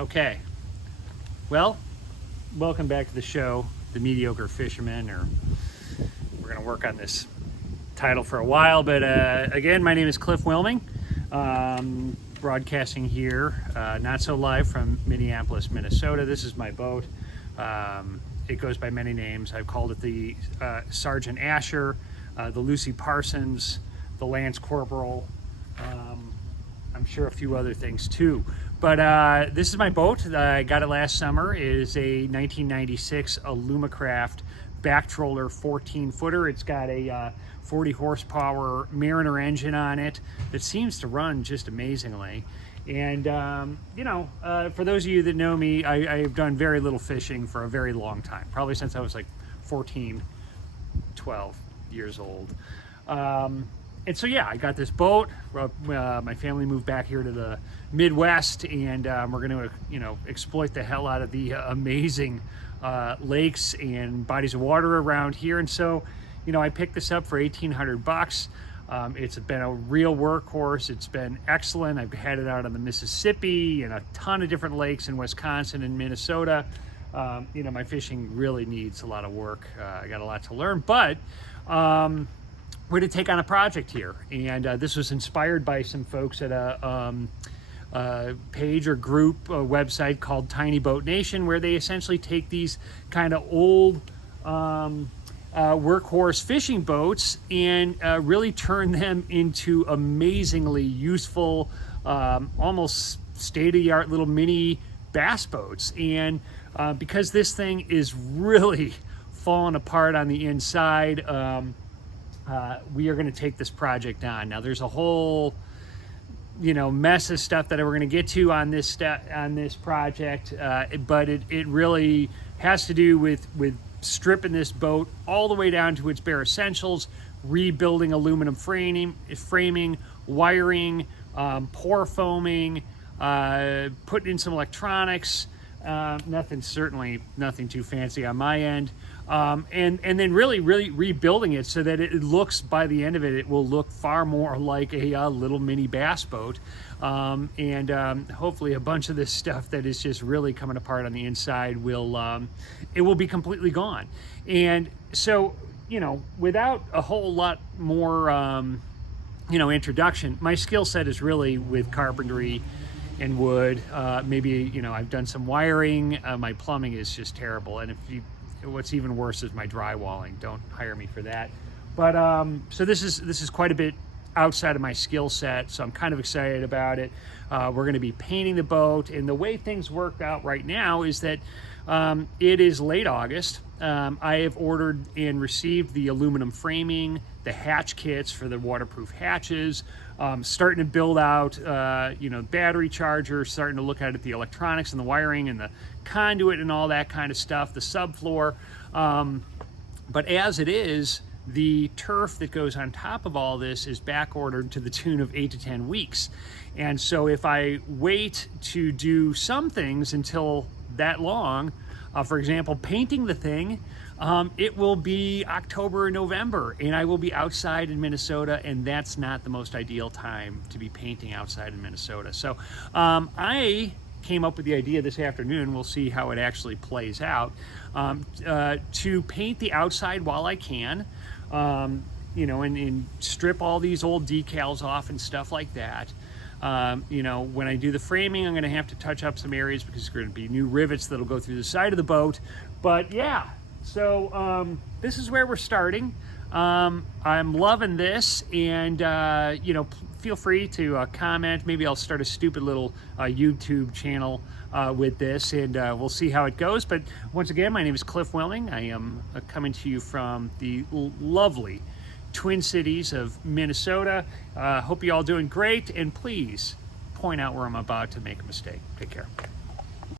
Okay, well, welcome back to the show, The Mediocre Fisherman, or we're gonna work on this title for a while, but again, my name is Cliff Wilming, broadcasting here, not so live from Minneapolis, Minnesota. This is my boat. It goes by many names. I've called it the Sergeant Asher, the Lucy Parsons, the Lance Corporal, I'm sure a few other things too. But this is my boat. I got it last summer. It is a 1996 Alumacraft back troller 14-footer. It's got a 40 horsepower Mariner engine on it that seems to run just amazingly. And for those of you that know me, I've done very little fishing for a very long time, probably since I was like 14, 12 years old. And so yeah, I got this boat. My family moved back here to the Midwest, and we're going to exploit the hell out of the amazing lakes and bodies of water around here. And so I picked this up for $1,800. It's been a real workhorse. It's been excellent. I've had it out on the Mississippi and a ton of different lakes in Wisconsin and Minnesota. My fishing really needs a lot of work. I got a lot to learn, but we're to take on a project here, and this was inspired by some folks at a page or group website called Tiny Boat Nation, where they essentially take these kind of old workhorse fishing boats and really turn them into amazingly useful, almost state-of-the-art little mini bass boats. And because this thing is really falling apart on the inside, we are going to take this project on. Now there's a whole mess of stuff that we're going to get to on this project, but it really has to do with stripping this boat all the way down to its bare essentials, rebuilding aluminum framing, wiring, pour foaming, putting in some electronics, certainly nothing too fancy on my end. And then really rebuilding it so that it looks, by the end of it, it will look far more like a little mini bass boat. And hopefully a bunch of this stuff that is just really coming apart on the inside will be completely gone. And so, without a whole lot more, introduction, my skill set is really with carpentry and wood. Maybe, I've done some wiring. My plumbing is just terrible. And what's even worse is my drywalling. Don't hire me for that. But so this is quite a bit outside of my skill set, so I'm kind of excited about it. We're going to be painting the boat, and the way things work out right now is that it is late August. I have ordered and received the aluminum framing, the hatch kits for the waterproof hatches, starting to build out battery chargers, starting to look at the electronics and the wiring and the conduit and all that kind of stuff, the subfloor. But as it is, the turf that goes on top of all this is back ordered to the tune of 8 to 10 weeks. And so if I wait to do some things until that long, for example, painting the thing, it will be October or November, and I will be outside in Minnesota, and that's not the most ideal time to be painting outside in Minnesota. So I came up with the idea this afternoon, we'll see how it actually plays out, to paint the outside while I can, and strip all these old decals off and stuff like that. When I do the framing, I'm going to have to touch up some areas because there's going to be new rivets that'll go through the side of the boat. But yeah, so this is where we're starting. I'm loving this, and feel free to comment. Maybe I'll start a stupid little YouTube channel with this, and we'll see how it goes. But once again, my name is Cliff Wilming. I am coming to you from the lovely Twin Cities of Minnesota. Hope you all doing great, and please point out where I'm about to make a mistake. Take care.